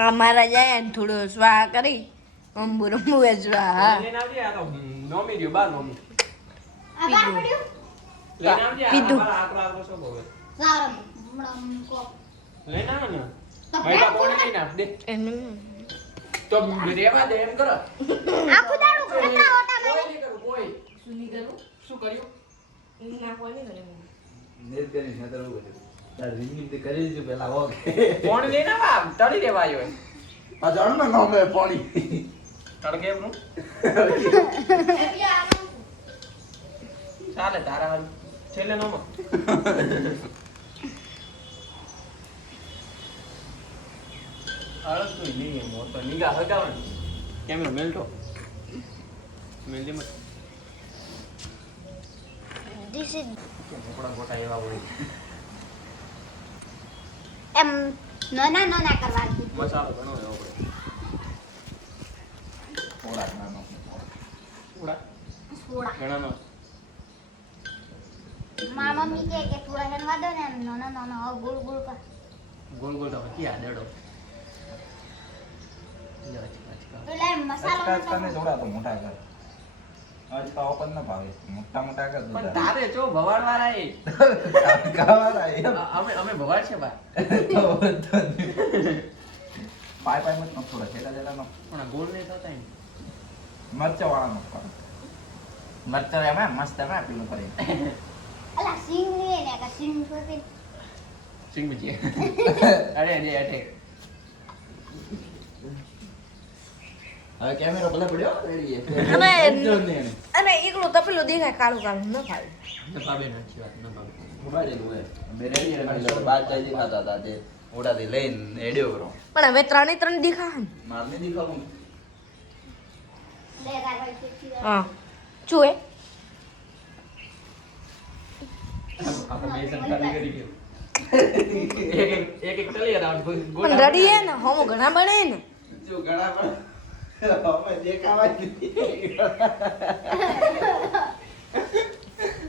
અમારા જાય ને થોડું સ્વાહ કરી અંબુ રમવું સ્વાહ લઈને આવજે આ તો નોમી રહ્યો બાર નોમી આ બાર પડ્યું લઈને આવજે કીધું. આ આકરો શું બોલે સારું હમણાં કો લઈને આવ ને તો ભાઈ કોને લઈને આપ દે તો રેવા દે એમ કરો આખું દાડું ખાતા હોતા કોઈ મને નહીં કરું કોઈ શું નહીં કરું શું કર્યું ના કોઈ નહીં કરે નેર કરી ન તો બધું તાર રીંગી તે કરી દીધું પેલા ઓકે કોણ લઈને આવ તળી દેવા આવ્યો આ જાણ ના નામ લે પાણી તડકે એમનું એટલે આનું ચાલે તારા હાલ છેલ્લે નોમાં અરે તું નહીં એમ મોટો નિગા હગાવ ને કેમેરો મેલતો મેલદી મત ધીસ ઇઝ મોટા મોટા એવા હોય એમ નાના કરવાનું મસાલો ઘણો એવો હોય થોડા નાનો થોડા થોડા ઘણા નો મારા મમ્મી કે થોડા હેનવા દો ને નાના ગોળ ગોળ કર ગોલ ગોલ તો ક્યાં દેડો એટલે મસાલો આજકાલ તને થોડા તો મોટા કર આજ તો ઓપન ના ભાવે મોટા મોટા કર પણ તારે જો ભવાડ વાળા એ કાવાળા એમ અમે ભવાડ છે બા પાય પાય મત થોડા છેડા છેડા નો પણ આ ગોળ નહીં થતા એમ મરચા વાળા નો પણ મરચા એમાં મસ્ત એમાં પેલું કરી અલા સિંગ ને ને કે સિંગ સોતે સિંગ બચી અરે અરે અરે હવે કેમેરો ભલે પડ્યો રેડી અને જો ને અને એકલું તપેલું દેખાય કાળું કાળું ન ખાય ન ભાવે નથી વાત ન ભાવે મોબાઈલ હોય બે રેડી રેડી બાદ જાય દેખાતા હતા તે ઓડાથી લઈને એડિયો કરો પણ હવે ત્રણ દેખા માર ને દેખાવું લે રાય છે હા ચુએ આ તો બેસન ખાલી કરી ગયો એક તલિયા રાઉન્ડ પણ રડી હે ને હમો ઘણા બને ને જો ઘણા પણ અમે દેખાવા જ નથી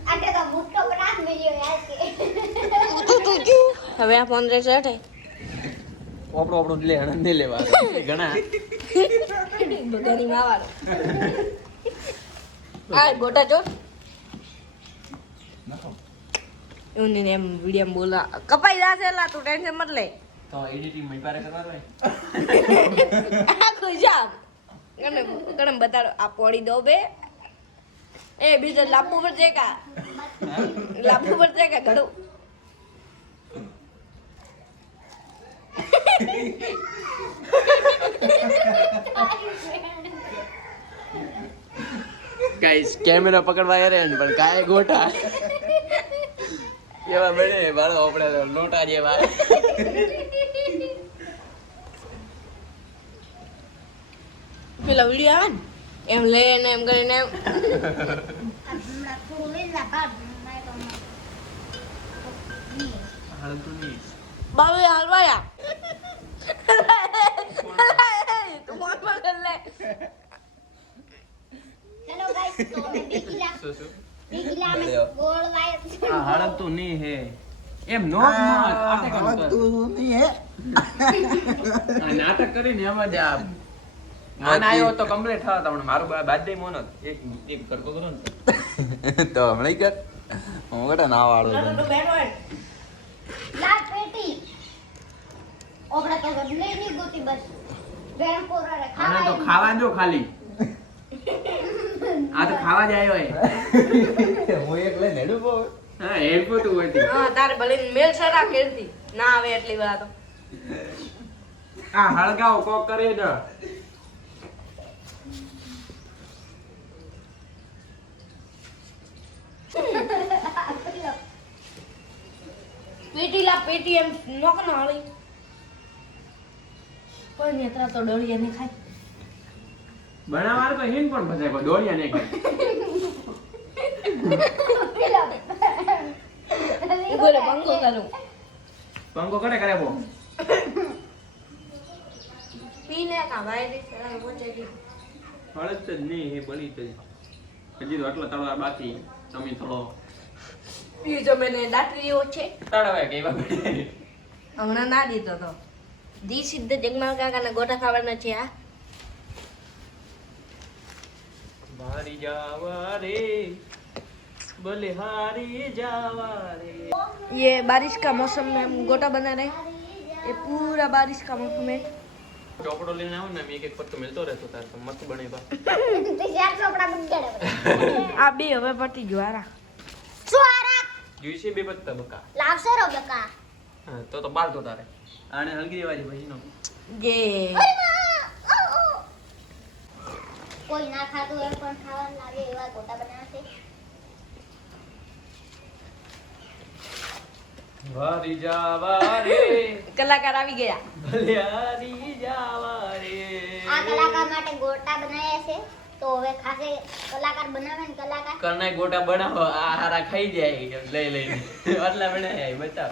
આટે તો મુટ્ટો બનાસ મેલ્યો યાર કે હવે આ 15 શર્ટ આપણું લે આનંદ નહીં લેવા ઘણા બગાની માવાળો આ ગોટા ચોટ નખો એવું નહીં એમ વિડીયો બોલા કપાઈ જશે એલા તું ટેન્શન મત લે તો એડિટિંગ મય પારે કરવાનું હોય આ ખુશાબ કને બતાડો આ પોડી દો બે એ બીજો લાપુ પર છે કા લાપુ પર છે કા ઘડું ગાઈસ કેમેરા પકડવા યાર પણ કાય ગોટા એવા બને બાળો આપણે લોટા જેવા પેલા વિડીયો આવે ને એમ લઈને એમ કરીને હમણાં થોડું લઈ લા કાઢ મેં તો હાલતું નહીં બાબે હલવાયા તું મોન મગર લે ચલો ગાઈસ તો અમે દીકરા શું શું દીકરા અમે ગોળ વાય આ હાલતું નહીં હે એમ નો આટે કરું તું નહીં હે આ નાટક કરીને એમાં જ આ આન આવ્યો તો કમ્પ્લીટ થા તમને મારું બાદ દે મોનો એક એક કરકો કરો ને તો હમણાં કર હું કટા ના વાળો લાલ પેટી ઓબડા તો લઈ ની ગોતી બસ વેણ કોરા રે આને તો ખાવા જો ખાલી આ તો ખાવા જ આવ્યો હે હું એક લઈને હેડું બહુ હા હેલ્પો તું હોય હા તારે ભલે મેલ સરા કેરતી ના આવે એટલી વાર તો આ હળગાવ કોક કરે ને પેટી લા પેટી એમ નોક ના હાલી કોઈ નેત્રા તો ડોળિયા ને ખાય બનાવવા તો હિન પણ બધાય પણ દોડિયા નહીં ખાય બોલે પંખો કરું પંખો કરે બો પીને કા ભાઈ દે પહોંચે ગઈ હળદ જ નહીં એ બળી જ હજી તો આટલો તળવા બાકી તમે થોડો બીજો મેને દાટલીઓ છે તળવાય કે હમણાં ના દીધો તો દી સિદ્ધ જગમાલ કાકાના ગોટા ખાવાના છે આ. મારી જાવા રે બલિહારી જાવા રે. ये बारिश का मौसम में हम गोटा बना रहे हैं. ये पूरा बारिश का मौसम है. ચોપડો લઈને આવો ને એક એક પત્તો મિલતો રહેતો તાર તો મસ્ત બને બા. તે ચાર ચોપડા બગડે. આ બે હવે પતી ગયો આરા. સુઆરા જોઈશે બે પત્તા બકા. લાવશે રો બકા. હા તો બાર તો તારે આને હલગી દેવાજી પછી નો. ये કોઈ ના ખાતું એમ પણ ખાવા લાગે એવા ગોટા બનાવશે. વારી જાવા રે કલાકાર આવી ગયા. બલિહારી જાવા રે. આ કલાકાર માટે ગોટા બનાવ્યા છે તો હવે ખાસે કલાકાર બનાવે ને કલાકાર કરનાય ગોટા બનાવો આ હારા ખાઈ જાય લઈ લઈને આટલા બનાય બતાવ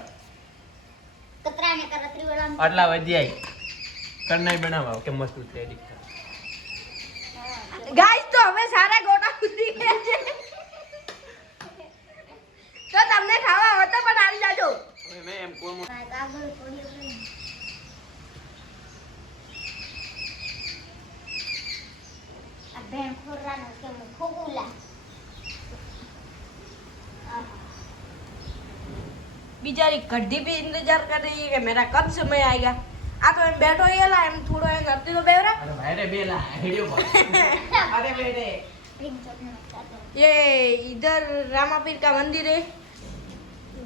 કતરા ને કરત્રી વાળા આટલા વધી આય કરનાય બનાવો કે મસ્ત રેડી. ગાઈસ તો હવે સારા ગોટા ઉતરી ગયા છે. તો તમને ખાવા હોય તો પણ આવી જાજો. હવે મેં એમ કોમ કાગળ થોડી આ બેન ખોરાનો કે મુ ખોગુલા बेचारी गड्डी भी इंतजार कर रही है कि मेरा कब समय आएगा. आ तो एम बैठो ये ला एम थोड़ो एम करती तो बेवरा. અરે ભાઈ રે બેલા હેડિયો પર અરે બેટે એક જોને ખાતો ये इधर रामापीर का मंदिर है.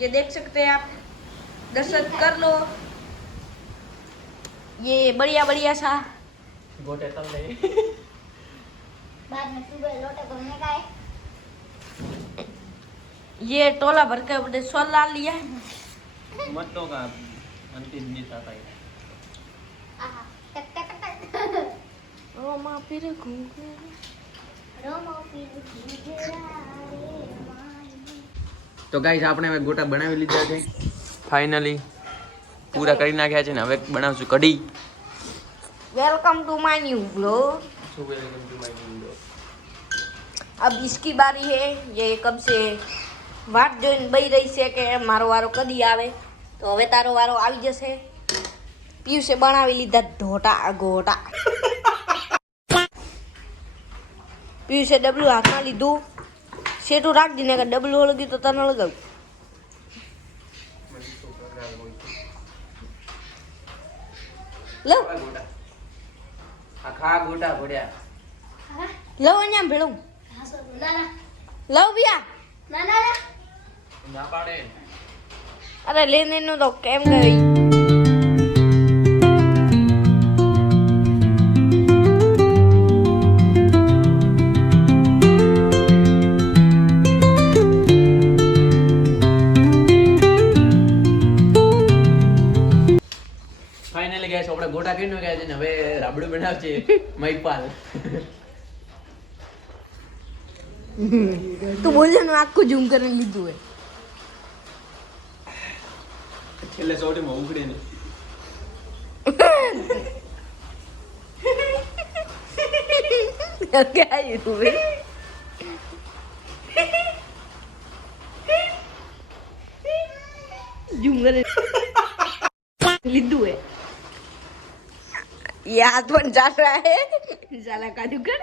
ये देख सकते हैं आप. दर्शन कर लो. ये बढ़िया बढ़िया सा. ગોટે તલ લે बाद में सुबह लोटे घूमने का है ये टोला भर के अपने सोल ला लिया है. મત તો કા અંતિમ ની થતા आहा टक टक टक रामापीर घूमे. रोमो पीर गुजरा रे माई તો ગાઈસ આપણે હવે ગોટા બનાવી લીધા છે ફાઇનલી પૂરા કરી નાખ્યા છે ને હવે બનાવશું કઢી. Welcome to my new blog. अब इसकी बारी है. ये कब से वाट જોઈને બઈ રહી છે કે મારો વારો કદી આવે. તો હવે તારો વારો આવી જશે. પિયુષે બનાવી લીધા ઢોટા ગોટા. પિયુષે ડબલું હાથમાં લીધું. સેટું રાખ દીને કે ડબલું લગી તો તને લગાવ. લવ આખા ગોટા ભડ્યા લવ અહીંયા ભેળું हासो ना ना લવ ભિયા. ना ना ना ના પાડે. અરે લેને નું તો કેમ ગઈ. ફાઇનલી ગાઈસ આપણે ગોટા કરી નાખ્યા છે ને હવે રાબડું બનાવશે મહિપાલ. તું બોલજે ને આખું ઝૂમ કરીને લીધું હે. છેલ્લે સોટીમાં ઉગડે ને क्या ये तू बे ઝૂમ કરે લીધું હે. ये हाथ પણ ચાલ रहा है. साला कादूकर.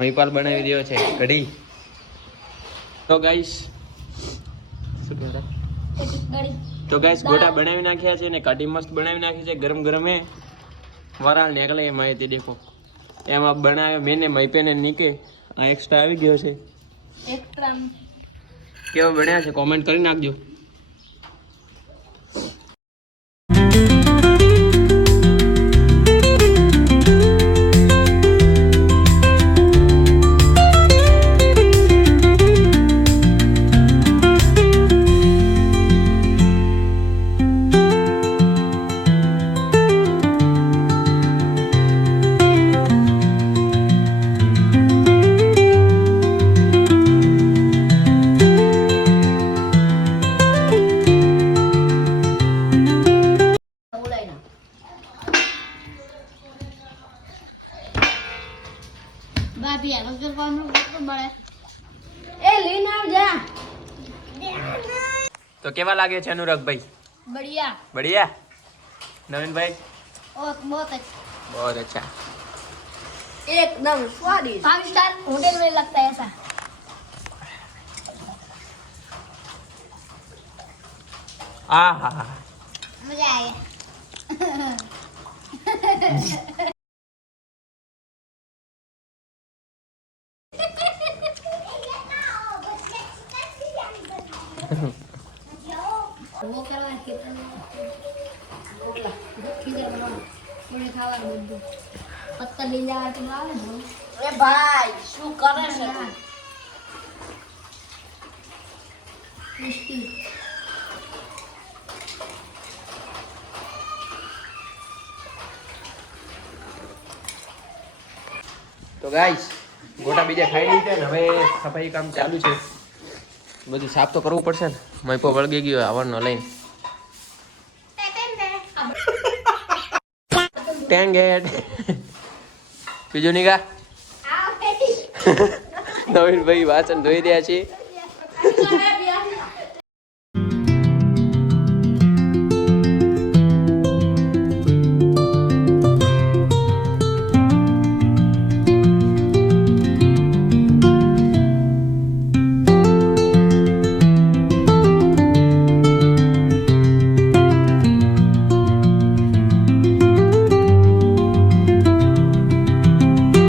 મહિપાલ બનાવી રહ્યો છે કઢી. તો ગાઈસ શું કહેતા गड़ी તો ગાઈસ ગોટા બનાવી નાખ્યા છે ને કઢી મસ્ત બનાવી નાખી છે ગરમ ગરમ હે વરાળ નીકળે એમાં તે દેખો એમાં બનાવ્યો મેને મહિપેને નીકે આ એક્સ્ટ્રા આવી ગયો છે. एक्स्ट्रा કેવો બન્યા છે કોમેન્ટ કરી નાખજો. તો કેવા લાગે છે અનુરાગભાઈ? बढ़िया બઢિયા. નવીનભાઈ? और बहुत अच्छा બહુ અચ્છા. એકદમ સ્વાદિષ્ટ. 5 स्टार होटल में लगता है ऐसा આ હા હા. मजा आया वो करवा के खीर बनाओ थोड़ी खावा બધું પત્તા લઈ જવા તો આવે ને એ ભાઈ શું કરે છે તું? મુશ્કેલ તો ગાઈસ ગોટા બીજા ખાઈ લીધા ને હવે સફાઈ કામ ચાલુ છે. બધું સાફ તો કરવું પડશે ને. મૈપો વળગી ગયો આવરનો લઈને. ટેંગેટ. બીજું નીકા નવીનભાઈ વાસણ ધોઈ રહ્યા છે.